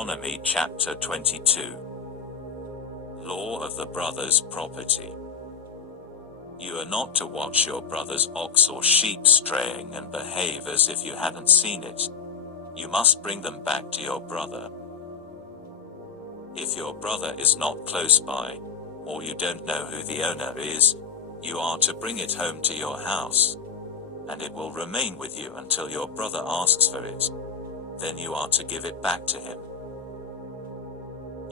Deuteronomy chapter 22. Law of the brother's property. You are not to watch your brother's ox or sheep straying and behave as if you hadn't seen it. You must bring them back to your brother. If your brother is not close by, or you don't know who the owner is, you are to bring it home to your house, and it will remain with you until your brother asks for it. Then you are to give it back to him.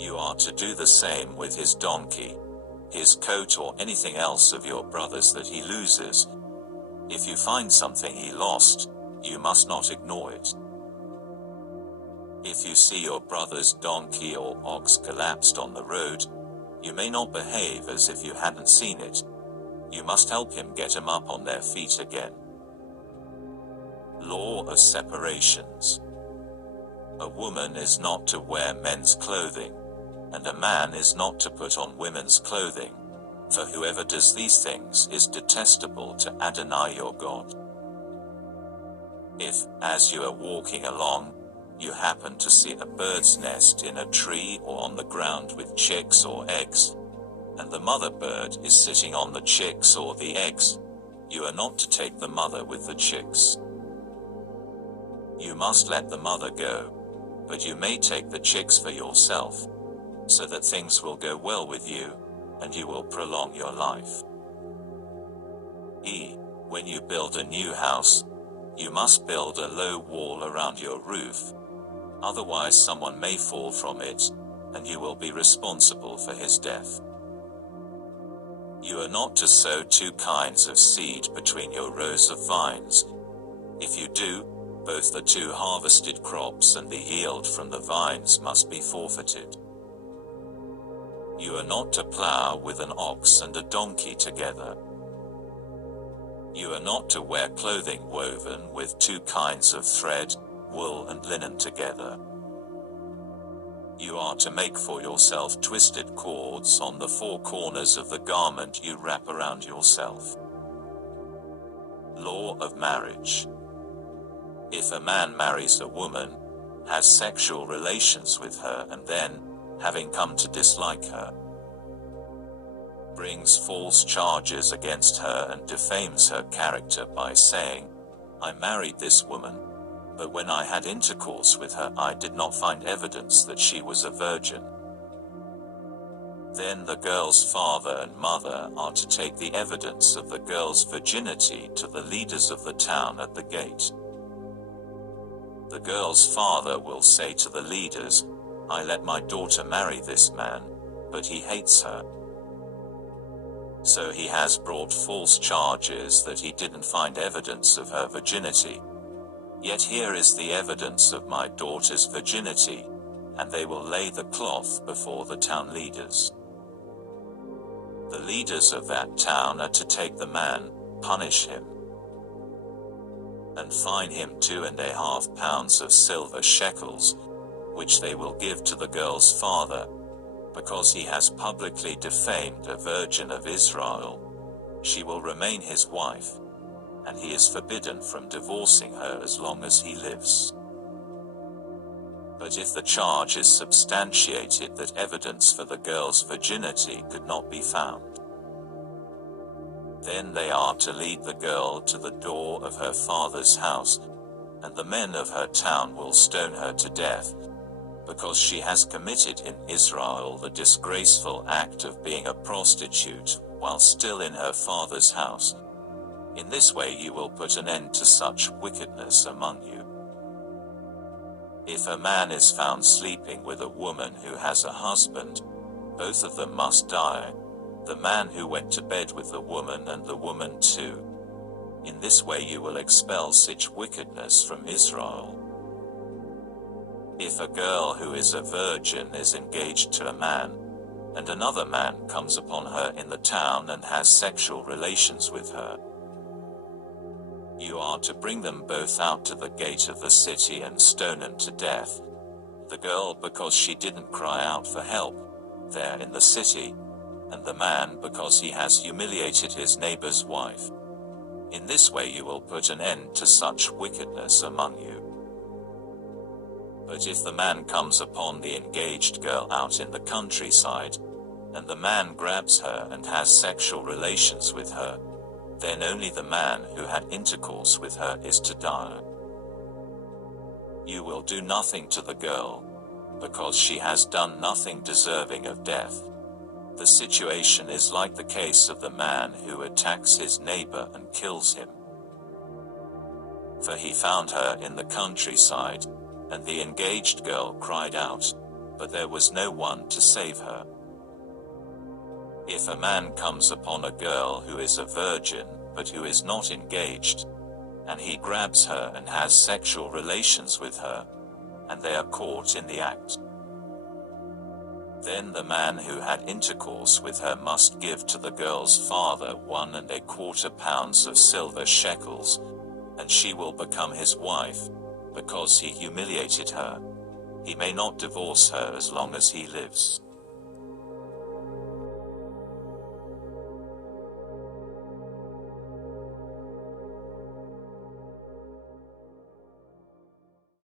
You are to do the same with his donkey, his coat, or anything else of your brother's that he loses. If you find something he lost, you must not ignore it. If you see your brother's donkey or ox collapsed on the road, you may not behave as if you hadn't seen it. You must help him get them up on their feet again. Law of separations. A woman is not to wear men's clothing, and a man is not to put on women's clothing, for whoever does these things is detestable to Adonai your God. If, as you are walking along, you happen to see a bird's nest in a tree or on the ground with chicks or eggs, and the mother bird is sitting on the chicks or the eggs, you are not to take the mother with the chicks. You must let the mother go, but you may take the chicks for yourself, so that things will go well with you, and you will prolong your life. When you build a new house, you must build a low wall around your roof, otherwise someone may fall from it, and you will be responsible for his death. You are not to sow two kinds of seed between your rows of vines. If you do, both the two harvested crops and the yield from the vines must be forfeited. You are not to plow with an ox and a donkey together. You are not to wear clothing woven with two kinds of thread, wool and linen together. You are to make for yourself twisted cords on the four corners of the garment you wrap around yourself. Law of marriage. If a man marries a woman, has sexual relations with her, and then, having come to dislike her, brings false charges against her and defames her character by saying, I married this woman, but when I had intercourse with her I did not find evidence that she was a virgin. Then the girl's father and mother are to take the evidence of the girl's virginity to the leaders of the town at the gate. The girl's father will say to the leaders, I let my daughter marry this man, but he hates her. So he has brought false charges that he didn't find evidence of her virginity. Yet here is the evidence of my daughter's virginity, and they will lay the cloth before the town leaders. The leaders of that town are to take the man, punish him, and fine him 2.5 pounds of silver shekels, which they will give to the girl's father, because he has publicly defamed a virgin of Israel. She will remain his wife, and he is forbidden from divorcing her as long as he lives. But if the charge is substantiated that evidence for the girl's virginity could not be found, then they are to lead the girl to the door of her father's house, and the men of her town will stone her to death, because she has committed in Israel the disgraceful act of being a prostitute while still in her father's house. In this way you will put an end to such wickedness among you. If a man is found sleeping with a woman who has a husband, both of them must die, the man who went to bed with the woman and the woman too. In this way you will expel such wickedness from Israel. If a girl who is a virgin is engaged to a man, and another man comes upon her in the town and has sexual relations with her, you are to bring them both out to the gate of the city and stone them to death, the girl because she didn't cry out for help there in the city, and the man because he has humiliated his neighbor's wife. In this way you will put an end to such wickedness among you. But if the man comes upon the engaged girl out in the countryside, and the man grabs her and has sexual relations with her, then only the man who had intercourse with her is to die. You will do nothing to the girl, because she has done nothing deserving of death. The situation is like the case of the man who attacks his neighbor and kills him. For he found her in the countryside, and the engaged girl cried out, but there was no one to save her. If a man comes upon a girl who is a virgin, but who is not engaged, and he grabs her and has sexual relations with her, and they are caught in the act, then the man who had intercourse with her must give to the girl's father 1¼ pounds of silver shekels, and she will become his wife, because he humiliated her. He may not divorce her as long as he lives.